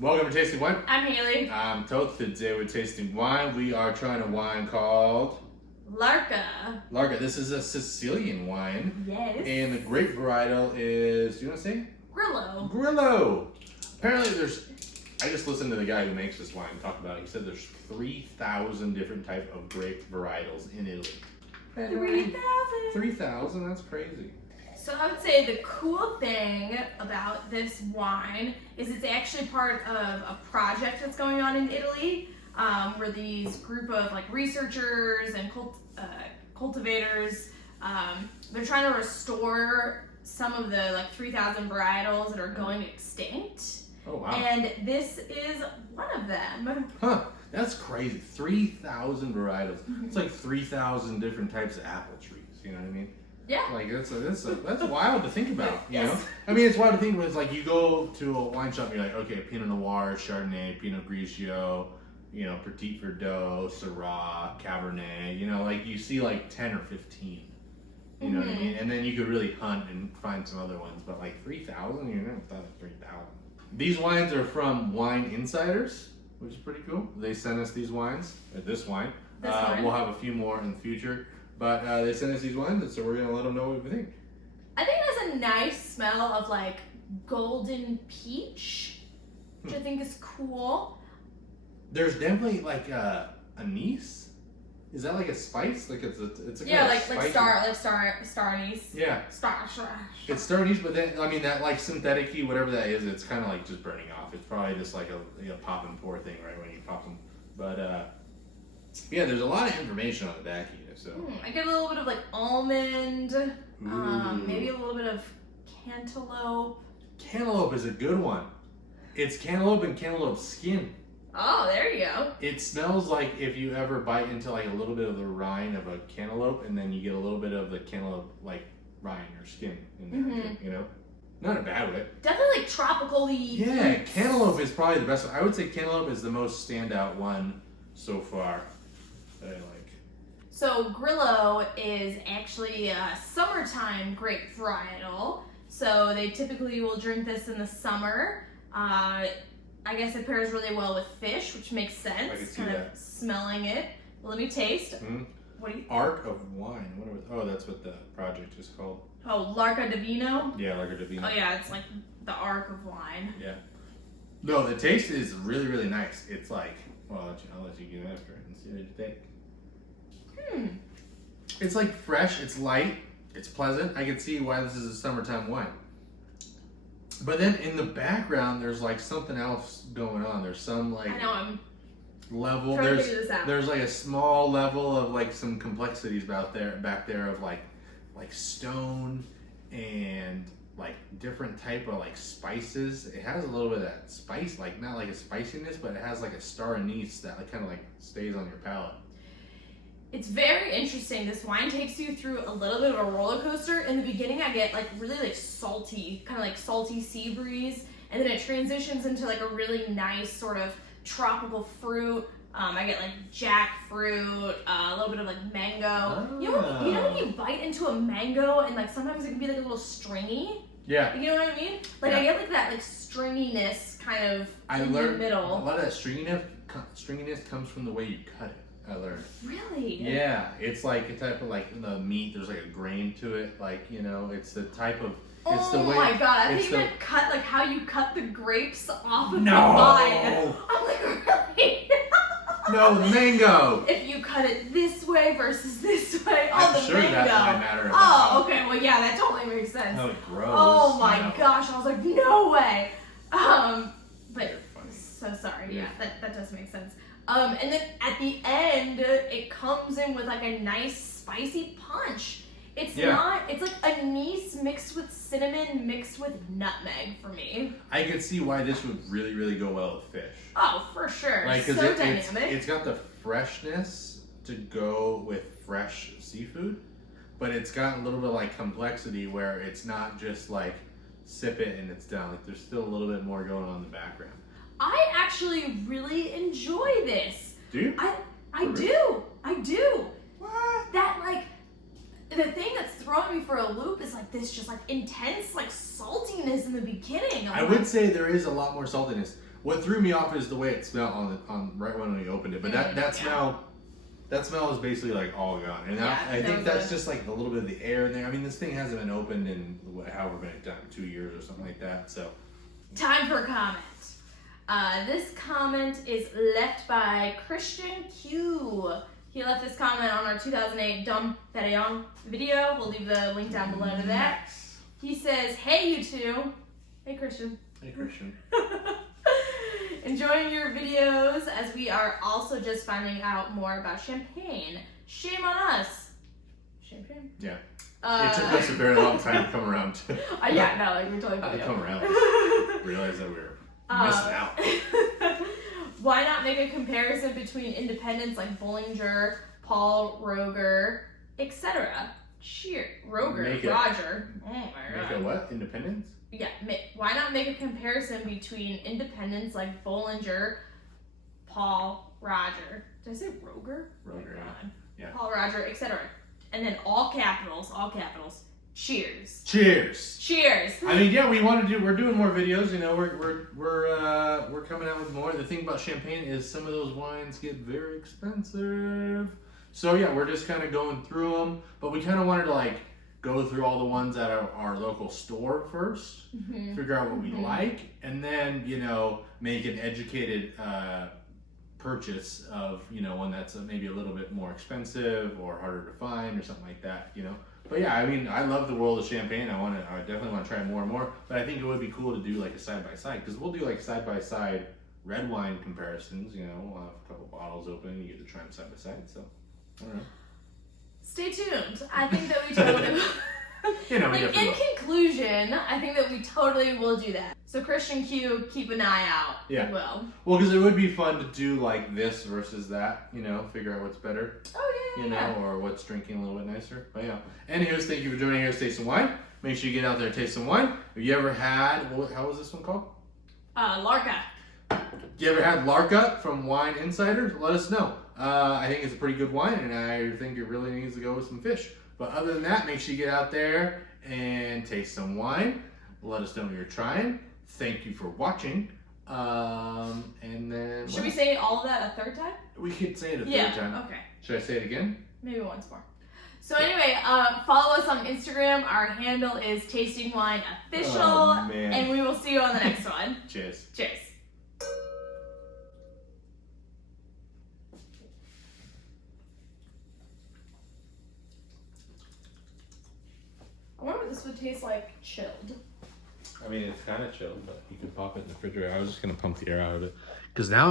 Welcome to Tasting Wine. I'm Haley. I'm Toth. Today we're tasting wine. We are trying a wine called Larka. Larka. This is a Sicilian wine. Yes. And the grape varietal is, do you want to say? Grillo. Grillo. Apparently I just listened to the guy who makes this wine talk about it. He said there's 3,000 different types of grape varietals in Italy. 3,000. 3,000? That's crazy. So I would say the cool thing about this wine is it's actually part of a project that's going on in Italy, where these group of researchers and cultivators, they're trying to restore some of the 3,000 varietals that are going extinct. Oh, wow. And this is one of them. Huh. That's crazy. 3,000 varietals. It's like 3,000 different types of apple trees. You know what I mean? Yeah. Like that's wild to think about. You Yes. know? I mean, it's wild to think about. It's like you go to a wine shop and you're like, okay, Pinot Noir, Chardonnay, Pinot Grigio, Petit Verdot, Syrah, Cabernet. Like you see 10 or 15. You know what I mean? And then you could really hunt and find some other ones. But 3,000, you never thought of 3,000. These wines are from Wine Insiders, which is pretty cool. They sent us these wines, or this wine. We'll have a few more in the future. But they sent us these wines, and so we're going to let them know what we think. I think it has a nice smell of golden peach, which I think is cool. There's definitely anise. Is that a spice? It's yeah, star anise. Yeah. Star. It's star anise, but then that synthetic-y, whatever that is, it's kind of just burning off. It's probably just a pop and pour thing, right, when you pop them. But yeah, there's a lot of information on the back here. So I get a little bit of almond, maybe a little bit of cantaloupe. Cantaloupe is a good one. It's cantaloupe and cantaloupe skin. Oh, there you go. It smells like if you ever bite into a little bit of the rind of a cantaloupe, and then you get a little bit of the cantaloupe rind or skin in there. Not a bad way. Definitely tropically. Yeah, cantaloupe is probably the best one. I would say cantaloupe is the most standout one so far that I like. So Grillo is actually a summertime grape varietal. So they typically will drink this in the summer. I guess it pairs really well with fish, which makes sense. I can see kind that. of smelling it. Let me taste. What do you? Arc of Wine. That's what the project is called. Oh, Larka Divino. Yeah, Larka Divino. Oh yeah, it's the arc of wine. Yeah. No, the taste is really, really nice. It's I'll let you get after it and see what you think. It's fresh, it's light, it's pleasant. I can see why this is a summertime wine. But then in the background, there's something else going on. There's some I know, I'm level. trying to figure this out. There's a small level of some complexities back there of stone and different type of spices. It has a little bit of that spice, not a spiciness, but it has a star anise that kind of stays on your palate. It's very interesting. This wine takes you through a little bit of a roller coaster. In the beginning, I get really salty, kind of salty sea breeze, and then it transitions into a really nice sort of tropical fruit. I get jackfruit, a little bit of mango. Oh. You know when you bite into a mango and sometimes it can be a little stringy. Yeah. You know what I mean? Yeah. I get that stringiness kind of in the middle. A lot of that stringiness comes from the way you cut it. I learned. Really? Yeah, it's a type of the meat. There's a grain to it. It's the type of. It's the way. Oh my god! I think you meant cut how you cut the grapes off of No. the vine. I'm really? No, the mango. If you cut it this way versus this way, I'm the sure mango. that might matter. Oh, okay. Well, yeah, that totally makes sense. How it grows. Oh my gosh! I was like, no way. But You're funny. so sorry. Yeah. Yeah, that does make sense. And then at the end, it comes in with a nice spicy punch. It's anise mixed with cinnamon mixed with nutmeg for me. I could see why this would really, really go well with fish. Oh, for sure. Because so dynamic. it's got the freshness to go with fresh seafood, but it's got a little bit complexity where it's not just sip it and it's done. There's still a little bit more going on in the background. I actually really enjoy this. Do you? I do. What? That the thing that's throwing me for a loop is this just intense saltiness in the beginning. I would say there is a lot more saltiness. What threw me off is the way it smelled on right when we opened it. But that smell is basically like all gone. And I think that's just like a little bit of the air in there. I mean, this thing hasn't been opened in however many times, 2 years or something like that. So time for a comment. This comment is left by Christian Q. He left this comment on our 2008 Dom Perignon video. We'll leave the link down below to that. Nice. He says, "Hey you two." Hey Christian. Hey Christian. Enjoying your videos as we are also just finding out more about champagne. Shame on us. Champagne? Yeah. It took us a very long time to come around to. Yeah, no, like we're totally to come around. Realize that we were missing out. Why not make a comparison between independents like Bollinger, Paul Roger, etc.? Roger. Oh my god. Make a what? Independence? Yeah, why not make a comparison between independents like Bollinger, Paul Roger? Did I say Roger? Roger, yeah. Paul Roger, etc. And then all capitals. Cheers. Cheers. Cheers. I mean, yeah, we're doing more videos, you know, we're coming out with more. The thing about champagne is some of those wines get very expensive. So yeah, we're just kind of going through them, but we kind of wanted to like go through all the ones at our local store first, figure out what we like, and then, you know, make an educated purchase of, you know, one that's maybe a little bit more expensive or harder to find or something like that, you know. But yeah, I mean, I love the world of champagne. I definitely want to try more and more, but I think it would be cool to do like a side-by-side, because we'll do like side-by-side red wine comparisons, you know. We'll have a couple bottles open, you get to try them side-by-side, so I don't know. Stay tuned. I think that we totally You know, like, in conclusion, I think that we totally will do that. So Christian Q, keep an eye out. Yeah. We will. Well, because it would be fun to do like this versus that, you know, figure out what's better. Oh yeah. You know, or what's drinking a little bit nicer. But yeah. Anyways, thank you for joining us, Taste Some Wine. Make sure you get out there and taste some wine. Have you ever had, how was this one called? Larka. You ever had Larka from Wine Insider? Let us know. I think it's a pretty good wine, and I think it really needs to go with some fish. But other than that, make sure you get out there and taste some wine. Let us know what you're trying. Thank you for watching. And then... Should we say all of that a third time? We could say it a third time. Yeah, okay. Should I say it again? Maybe once more. So anyway, follow us on Instagram. Our handle is Tasting Wine Official. Oh, man. And we will see you on the next one. Cheers. Cheers. I wonder what this would taste like chilled. I mean, it's kind of chilled, but you can pop it in the refrigerator. I was just going to pump the air out of it. Because now